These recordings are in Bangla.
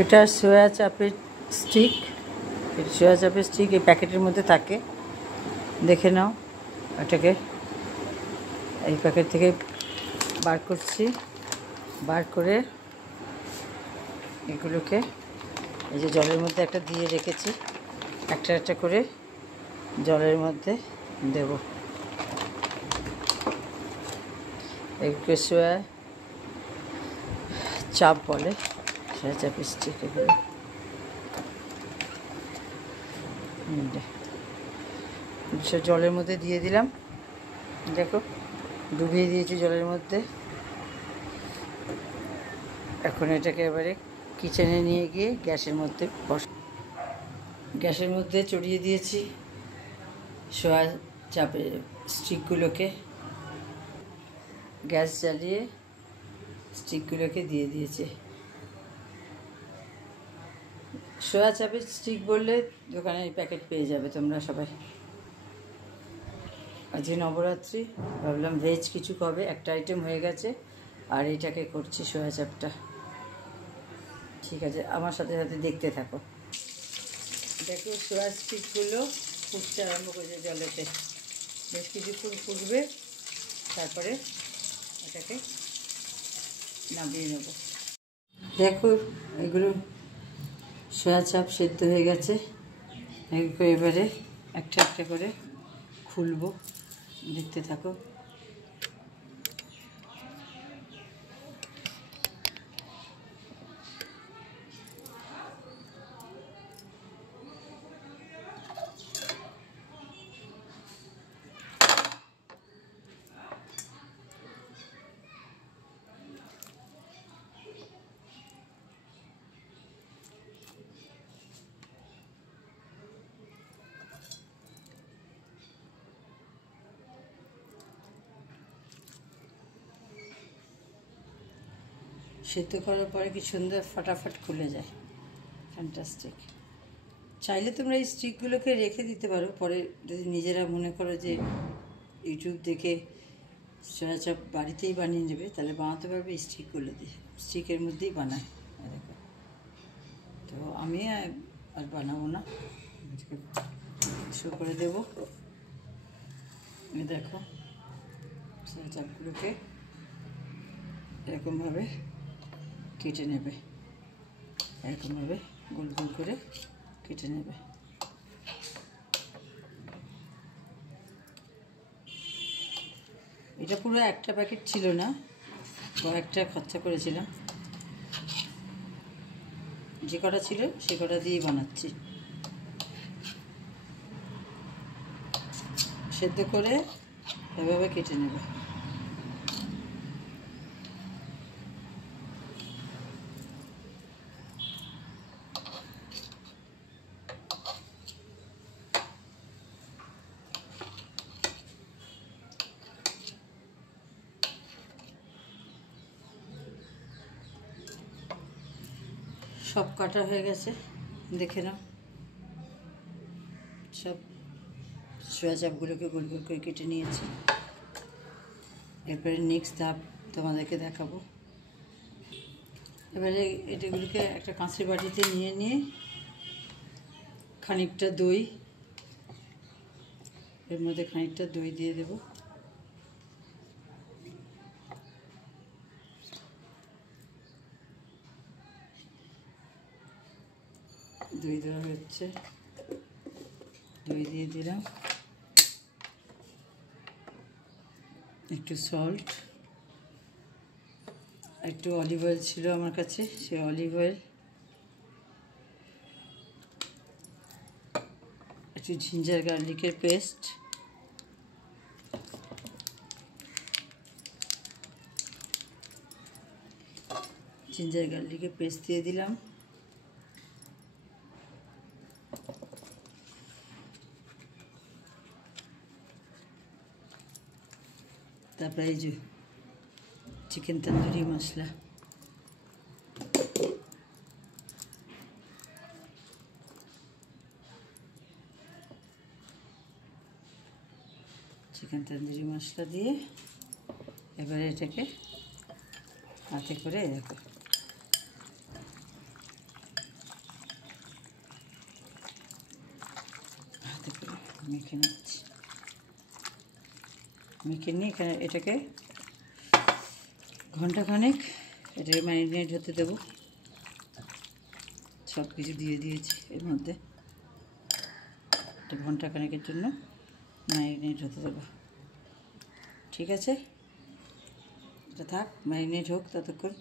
এটা সোয়া চাপের স্টিক। সোয়া চাপের স্টিক এই প্যাকেটের মধ্যে থাকে, দেখে নাও। এটাকে এই প্যাকেট থেকে বার করছি, বার করে এগুলোকে এই যে জলের মধ্যে একটা দিয়ে রেখেছি, একটা একটা করে জলের মধ্যে দেব। এগুলো সোয়া চাপ বলে, সোয়া চাপের স্টিক। এগুলো সব জলের মধ্যে দিয়ে দিলাম, দেখো ডুবিয়ে দিয়েছি জলের মধ্যে। এখন এটাকে এবারে কিচেনে নিয়ে গিয়ে গ্যাসের মধ্যে গ্যাসের মধ্যে চড়িয়ে দিয়েছি সোয়া চাপের স্টিকগুলোকে। গ্যাস জ্বালিয়ে স্টিকগুলোকে দিয়ে দিয়েছি। সোয়া চাপের স্টিক বললে দোকানে প্যাকেট পেয়ে যাবে তোমরা সবাই। আজকে নবরাত্রি, ভাবলাম ভেজ কিছু হবে, একটা আইটেম হয়ে গেছে, আর এইটাকে করছি সোয়া চাপটা। ঠিক আছে, আমার সাথে সাথে দেখতে থাকো। দেখো সোয়া স্টিকগুলো ফুটতে আরম্ভ করেছে জলেতে, বেশ কিছুক্ষণ ফুটবে, তারপরে এটাকে নামিয়ে নেব। দেখো এগুলো সোয়া চাপ সেদ্ধ হয়ে গেছে। এবারে একটা একটা করে খুলবো, দেখতে থাকো। সেদ্ধ করার পরে কি সুন্দর ফাটাফাট খুলে যায়, ফ্যান্টাস্টিক। চাইলে তোমরা এই স্টিকগুলোকে রেখে দিতে পারো, পরে যদি নিজেরা মনে করো যে ইউটিউব দেখে সোয়া চাপ বাড়িতেই বানিয়ে নেবে, তাহলে বানাতে পারবে স্টিকগুলো দিয়ে। স্টিকের মধ্যেই বানায় দেখো। তো আমি আর বানাবো না, শো করে দেবো। দেখো সোয়া চাপগুলোকে এরকমভাবে কেটে নেবে, এরকমভাবে গোল গোল করে কেটে নেবে। এটা পুরো একটা প্যাকেট ছিল না, কয়েকটা খরচা করেছিলাম। যে কটা ছিল সে কটা দিয়েই বানাচ্ছি। সেদ্ধ করে এভাবে কেটে নেবে। সব কাটা হয়ে গেছে, দেখে নাও। সব সোয়া চাপগুলোকে গোল গোল করে কেটে নিয়েছি। এরপরে নেক্সট ধাপ তোমাদেরকে দেখাবো। এবারে এটাগুলোকে একটা কাঁচের বাটিতে নিয়ে খানিকটা দই, এর মধ্যে খানিকটা দই দিয়ে দেব। দই দেওয়া হচ্ছে, দই দিয়ে দিলাম। একটু সল্ট, একটু অলিভ অয়েল ছিল আমার কাছে, সেই অলিভ অয়েল, একটু জিঞ্জার গার্লিকের পেস্ট, জিঞ্জার গার্লিকের পেস্ট দিয়ে দিলাম। তারপরে এই যে চিকেন তন্দুরি মশলা, চিকেন তন্দুরি মশলা দিয়ে এবারে এটাকে হাতে করে দেখো মেখে নিচ্ছি। মেখে নিয়ে এখানে এটাকে ঘন্টাখানেক এটাকে ম্যারিনেট হতে দেবো। সব কিছু দিয়ে দিয়েছি এর মধ্যে, এটা ঘন্টাখানেকের জন্য ম্যারিনেট হতে দেবো। ঠিক আছে, এটা থাক, ম্যারিনেট হোক ততক্ষণ।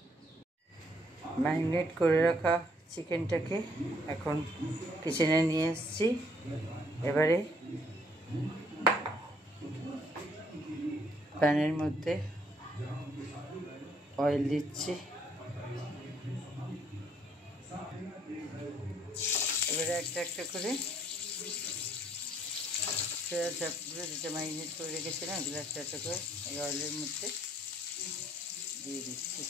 ম্যারিনেট করে রাখা চিকেনটাকে এখন কিচেনে নিয়ে এসেছি। এবারে প্যানের মধ্যে অয়েল দিচ্ছি। এবারে একটা একটা করে সয়া চাপগুলো যেটা ম্যারিনেট করে রেখেছিলাম এগুলো একটা একটা করে এই অয়েলের মধ্যে দিয়ে দিচ্ছি।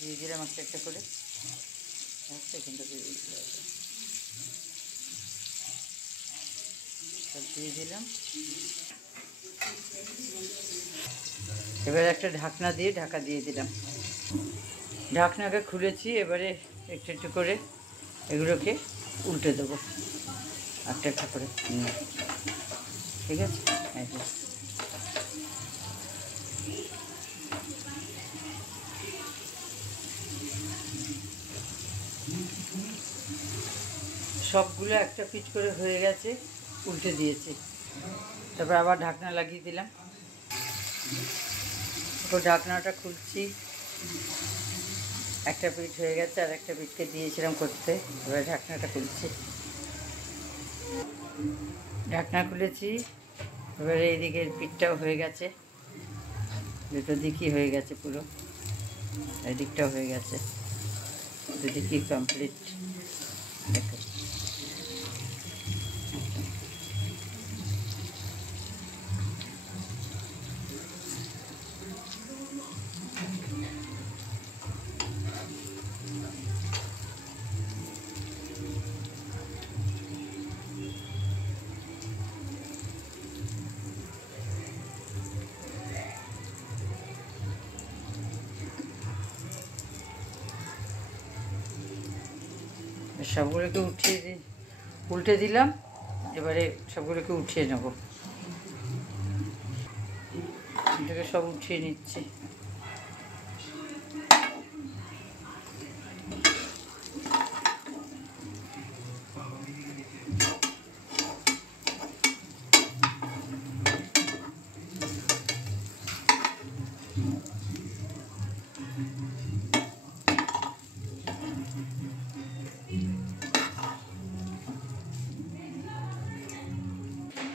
দিয়ে দিলাম একটা একটা করে, এখানটা দিয়ে দিলাম। এবার একটা ঢাকনা দিয়ে ঢাকা দিয়ে দিলাম। ঢাকনাটা খুলেছি, এবারে একটু একটু করে এগুলোকে উল্টে দেবো একটা একটা করে। ঠিক আছে, সবগুলো একটা পিচ করে হয়ে গেছে, উল্টে দিয়েছি। তারপর আবার ঢাকনা লাগিয়ে দিলাম। তো ঢাকনাটা খুলছি, একটা পিঠ হয়ে গেছে আর একটা পিঠকে দিয়েছিলাম করতে। এবার ঢাকনাটা খুলছি, ঢাকনা খুলেছি। এবারে এইদিকের পিঠটাও হয়ে গেছে, দুটো দিকই হয়ে গেছে, পুরো এদিকটাও হয়ে গেছে, দুদিকই কমপ্লিট। দেখো সবগুলোকে উল্টে দিলাম। এবারে সবগুলোকে উঠিয়ে নেব, এটাকে সব উঠিয়ে নিচ্ছি।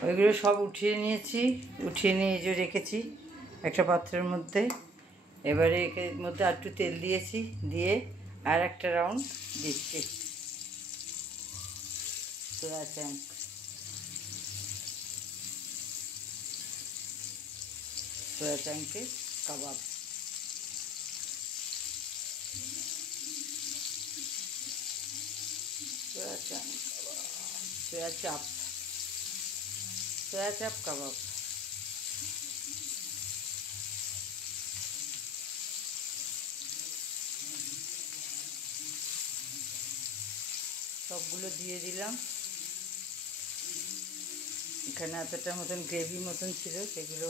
ওইগুলো সব উঠিয়ে নিয়েছি, উঠিয়ে নিয়ে যে রেখেছি একটা পাত্রের মধ্যে। এবারে এর মধ্যে আর একটু তেল দিয়েছি, দিয়ে আর একটা রাউন্ড দিচ্ছি সোয়া চাঙ্ক। সোয়া চাঙ্কে কাবাব, সোয়া চাঙ্ক কাবাব, সোয়া চাপ, সোয়া চাপ কাবাব। সবগুলো দিয়ে দিলাম। এখানে এতটা মতন গ্রেভি মতন ছিল, সেগুলো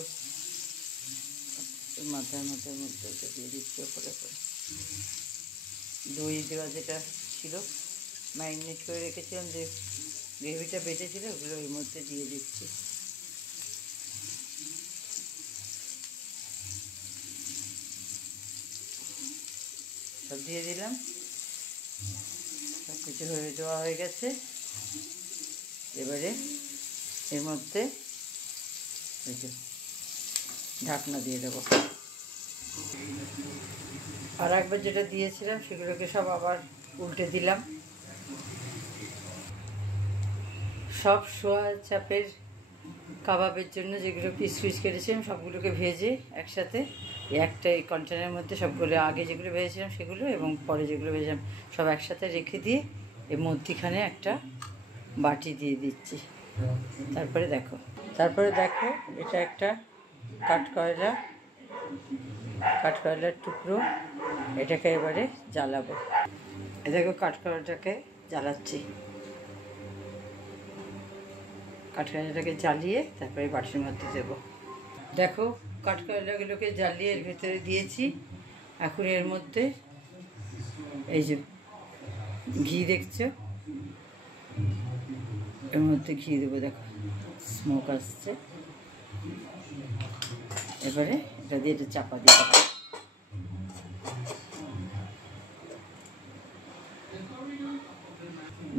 মাথার মধ্যে দিয়ে দিচ্ছি ওপরে করে। দই দেওয়া যেটা ছিল, ম্যারিনেট করে রেখেছিলাম, যে গ্রেভিটা বেঁচেছিল ওগুলো এর মধ্যে দিয়ে দিচ্ছি। সব দিয়ে দিলাম, সব কিছু দেওয়া হয়ে গেছে। এবারে এর মধ্যে ঢাকনা দিয়ে দেবো। আর একবার যেটা দিয়েছিলাম সেগুলোকে সব আবার উল্টে দিলাম। সব সোয়া চাপের কাবাবের জন্য যেগুলো পিস পিস কেটেছিলাম সবগুলোকে ভেজে একসাথে একটা এই কন্টেনারের মধ্যে সবগুলো আগে যেগুলো ভেজেছিলাম সেগুলো এবং পরে যেগুলো ভেজেছিলাম সব একসাথে রেখে দিয়ে এর মধ্যিখানে একটা বাটি দিয়ে দিচ্ছি। তারপরে দেখো এটা একটা কাঠকয়লার টুকরো। এটাকে এবারে জ্বালাবো। এ দেখো কাঠকয়লাটাকে জ্বালাচ্ছি। কাঠকয়লাটাকে জ্বালিয়ে তারপরে বাটির মধ্যে দেবো। দেখো কাঠকয়লাগুলোকে জ্বালিয়ে এর ভেতরে দিয়েছি। এখন এর মধ্যে এই যে ঘি দেখছো, এর মধ্যে ঘি দেবো। দেখো স্মোক আসছে। এবারে এটা দিয়ে এটা চাপা দিয়ে দেবো।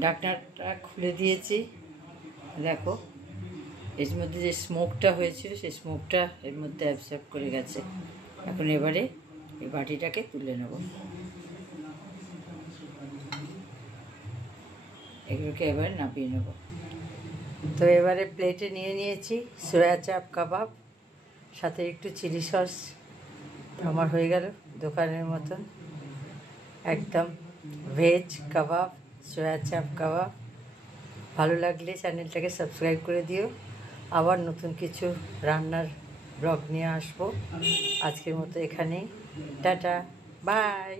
ঢাকনাটা খুলে দিয়েছি। দেখো এর মধ্যে যে স্মোকটা হয়েছিল সেই স্মোকটা এর মধ্যে অ্যাবসর্ব করে গেছে। এখন এবারে এই বাটিটাকে তুলে নেব। এগুলোকে এবারে নামিয়ে নেব। তো এবারে প্লেটে নিয়ে নিয়েছি সয়া চাপ কাবাব, সাথে একটু চিলি সস। আমার হয়ে গেল দোকানের মতন একদম ভেজ কাবাব, সয়া চাপ কাবাব। ভালো লাগলে চ্যানেলটাকে সাবস্ক্রাইব করে দিও। আবার নতুন কিছু রান্নার ব্লগ নিয়ে আসবো। আজকের মতো এখানেই, টাটা, বাই।